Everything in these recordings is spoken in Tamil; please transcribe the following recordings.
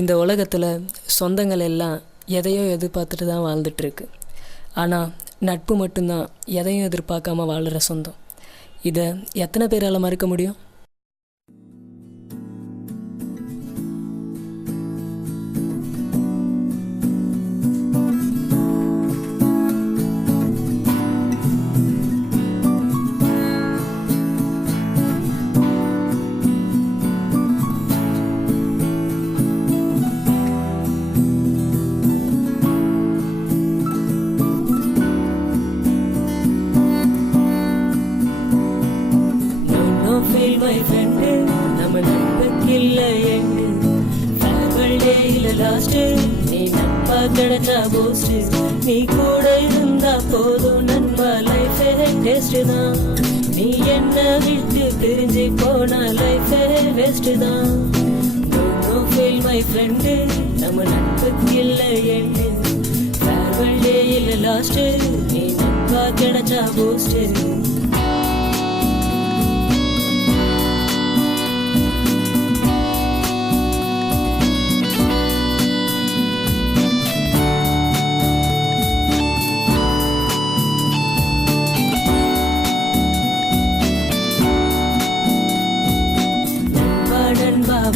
இந்த உலகத்தில் சொந்தங்கள் எல்லாம் எதையோ எதிர்பார்த்துட்டு தான் வாழ்ந்துட்டுருக்கு. ஆனால் நட்பு மட்டும்தான் எதையும் எதிர்பார்க்காம வாழ்கிற சொந்தம். இதை எத்தனை பேரால் மறுக்க முடியும்? My friend, நம்ம நட்புக்கு இல்லை எண்டு. ஃபேர்வெல் டேயில லாஸ்ட் நீ நட்பா கிடைச்சா பூஸ்ட். நீ கூட இருந்தா போதும் நண்பா, லைஃபே டேஸ்ட் தான். நீ என்ன விட்டு பிரிஞ்சு போனா லைஃபே வேஸ்ட் தான். Don't feel my friend, நம்ம நட்புக்கு இல்லை எண்டு. ஃபேர்வெல் டேயில லாஸ்ட் நீ நட்பா கிடைச்சா பூஸ்ட்.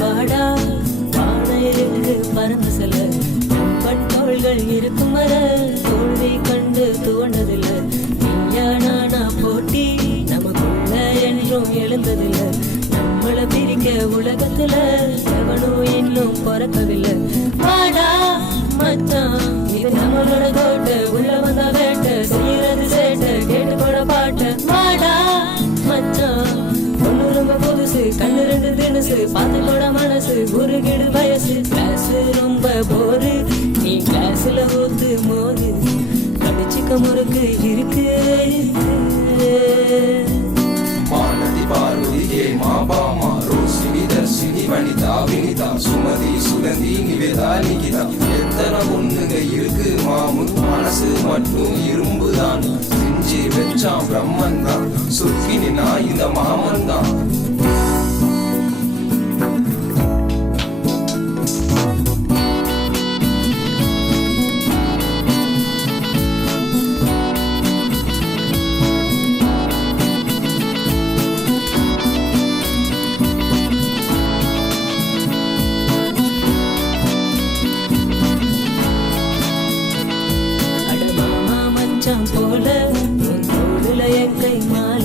வாடா வாழைக்கு பறந்து செல்ல நண்பன் தோள்கள் இருக்கும் வர தோல்வி கண்டு தோன்றதில்லை. நீயா நானா போட்டி நமக்குள்ள என்றும் எழுந்ததில்லை. நம்மளை பிரிக்க உலகத்துல எவனும் இன்னும் பிறக்கவில்லை. வாடா மச்சான், இது நம்மளோட கோட்டை, உள்ள வந்த வேட்டை, செய்யறது சேட்டை, கேட்டு போட பாட்ட. வாடா மச்சான், ஒண்ணு ரொம்ப புதுசு, கண்ணு ரெண்டு தினசு, பார்த்துக்கோட மனசு, குறுகிடு வயசு. கிளாஸ் ரொம்ப போரு, நீ கிளாஸ்ல ஊத்து மோரு, கடிச்சுக்க முறுக்கு இருக்கு. மாநதி பார்வதியே மாபாமா ரோசினி தர்ஷினி வனிதா வினிதா சுமதி சுகந்தி நிவேதா நிகிதா. எத்தனை பொண்ணுங்க இருக்கு மாமு, மனசு மட்டும் இரும்புதான். செஞ்சு வச்சான் பிரம்மன் தான், சுக்கினா இந்த மாமன் தான். போல உன் தோடுல என் கை மால,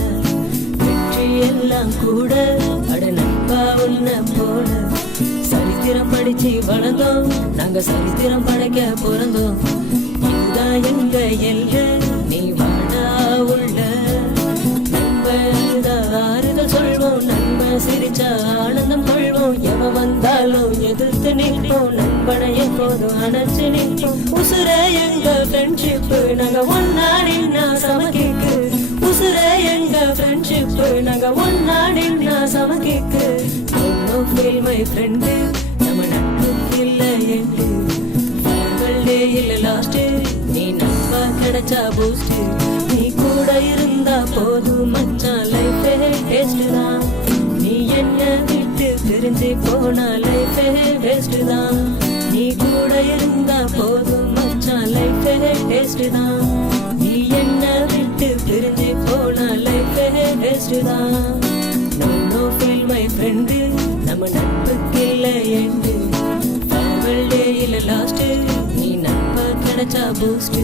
வெற்றி எல்லாம் கூட அட நட்பா உன்ன போல. சரித்திரம் படிச்சு வளர்ந்தோம், நாங்க சரித்திரம் படைக்க பிறந்தோம். இதுதான் எங்க எல்ல, நீ வாடா உள்ள. நண்பன் ஆறுதல் சொல்வோம், நண்பன் சிரிச்சா ஆனந்தம் கொள்வோம். எவன் வந்தாலும் எதிர்த்து நிற்போம், நண்பனை எப்போதும் அணைச்சு நிற்போம். உசுர எங்க ஃப்ரெண்ட்ஷிப், நாங்க ஒன்னா நின்னா சமக்கிக்கு. உசுர எங்க ஃப்ரெண்ட்ஷிப், நாங்க ஒன்னா நின்னா சமக்கிக்கு. Don't feel my friend, நம்ம நட்புக்கு இல்லை எண்டு. ஃபேர்வெல் டேயில லாஸ்ட் நீ நட்பா கிடைச்சா பூஸ்ட். நீ கூட இருந்தா போதும் மச்சான், லைஃபே டேஸ்ட் தான். நீ என்ன விட்டு பிரிஞ்சு போனா லைஃபே வேஸ்ட் தான். நீ கூட இருந்தா போதும் மச்சான், லைஃபே டேஸ்ட் தான். நீ என்ன விட்டு பிரிஞ்சு போனா லைஃபே வேஸ்ட் தான். No feel my friend, நம்ம நட்புக்கு இல்லை எண்டு. ஃபேர்வெல் டேயில லாஸ்ட் நீ நட்பா கிடைச்சா பூஸ்ட்.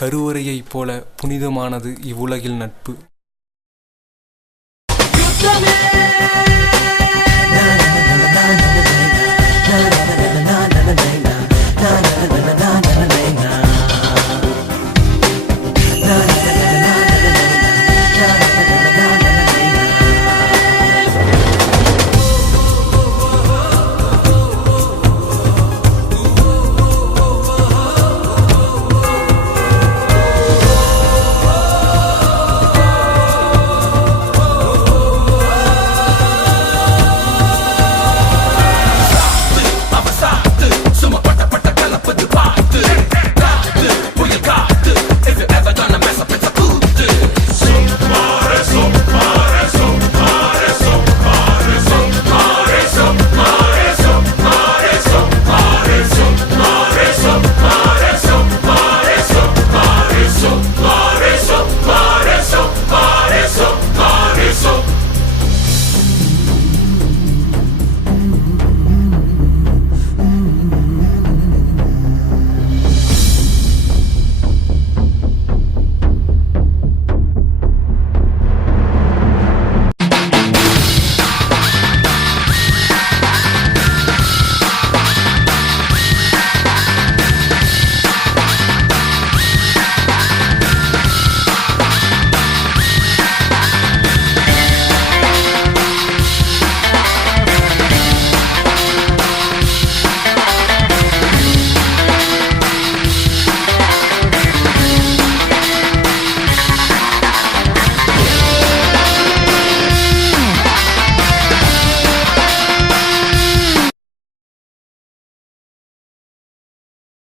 கருவறையைப் போல புனிதமானது இவ்வுலகில் நட்பு. யுத்தமே